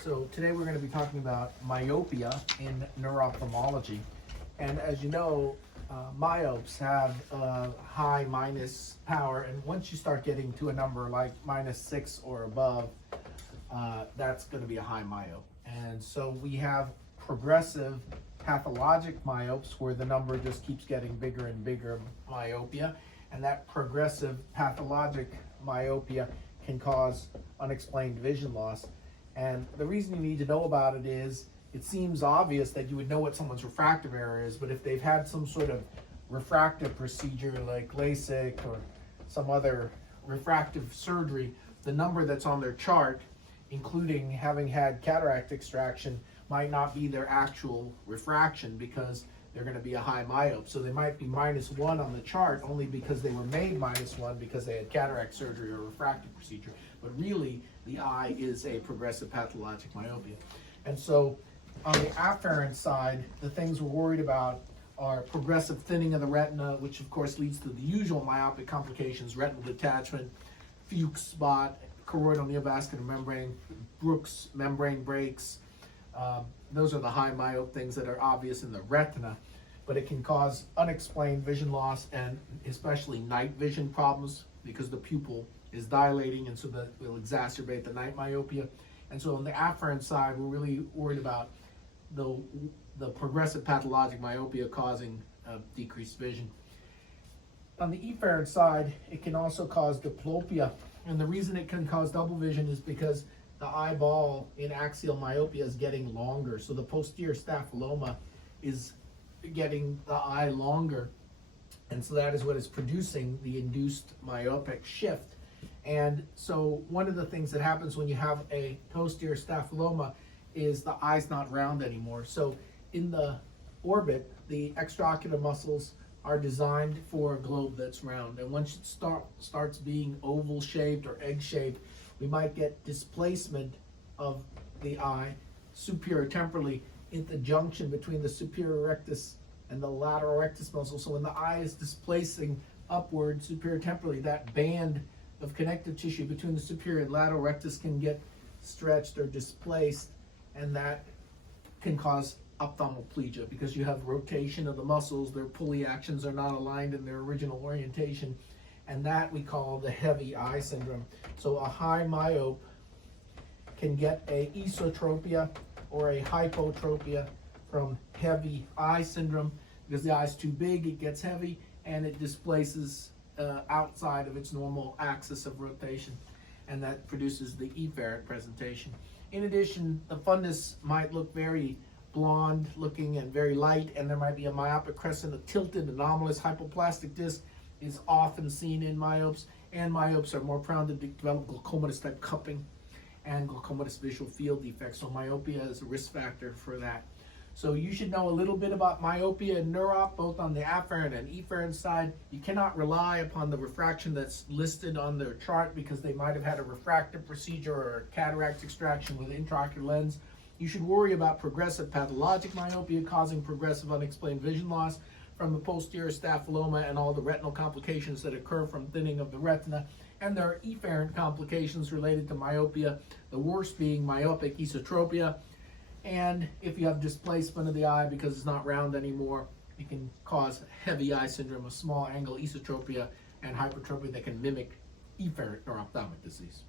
So today we're going to be talking about myopia in neuro-ophthalmology. And as you know, myopes have a high minus power, and once you start getting to a number like -6 or above, that's going to be a high myope. And so we have progressive pathologic myopes where the number just keeps getting bigger and bigger, myopia, and that progressive pathologic myopia can cause unexplained vision loss. And the reason you need to know about it is it seems obvious that you would know what someone's refractive error is, but if they've had some sort of refractive procedure like LASIK or some other refractive surgery, the number that's on their chart, including having had cataract extraction, might not be their actual refraction because they're going to be a high myope. So they might be -1 on the chart only because they were made -1 because they had cataract surgery or refractive procedure. But really, the eye is a progressive pathologic myopia. And so on the afferent side, the things we're worried about are progressive thinning of the retina, which of course leads to the usual myopic complications: retinal detachment, Fuchs spot, choroidal neovascular membrane, Brooks membrane breaks. Those are the high myope things that are obvious in the retina, but it can cause unexplained vision loss and especially night vision problems because the pupil is dilating, and so that will exacerbate the night myopia. And so on the afferent side, we're really worried about the progressive pathologic myopia causing decreased vision. On the efferent side, it can also cause diplopia, and the reason it can cause double vision is because the eyeball in axial myopia is getting longer. So the posterior staphyloma is getting the eye longer, and so that is what is producing the induced myopic shift. And so one of the things that happens when you have a posterior staphyloma is the eye's not round anymore. So in the orbit, the extraocular muscles are designed for a globe that's round, and once it starts being oval shaped or egg shaped, we might get displacement of the eye superior temporally at the junction between the superior rectus and the lateral rectus muscle. So when the eye is displacing upward superior temporally, that band of connective tissue between the superior and lateral rectus can get stretched or displaced, and that can cause ophthalmoplegia because you have rotation of the muscles, their pulley actions are not aligned in their original orientation, and that we call the heavy eye syndrome. So a high myope can get a esotropia or a hypotropia from heavy eye syndrome because the eye's too big, it gets heavy, and it displaces outside of its normal axis of rotation, and that produces the efferent presentation. In addition, the fundus might look very blonde looking and very light, and there might be a myopic crescent. A tilted anomalous hypoplastic disc is often seen in myopes, and myopes are more prone to develop glaucomatous type cupping and glaucomatous visual field defects. So myopia is a risk factor for that. So you should know a little bit about myopia and neuro-op, both on the afferent and efferent side. You cannot rely upon the refraction that's listed on their chart because they might have had a refractive procedure or a cataract extraction with intraocular lens. You should worry about progressive pathologic myopia causing progressive unexplained vision loss from the posterior staphyloma and all the retinal complications that occur from thinning of the retina. And there are efferent complications related to myopia, the worst being myopic esotropia. And if you have displacement of the eye because it's not round anymore, it can cause heavy eye syndrome, a small angle esotropia, and hypertropia that can mimic efferent neuro-ophthalmic disease.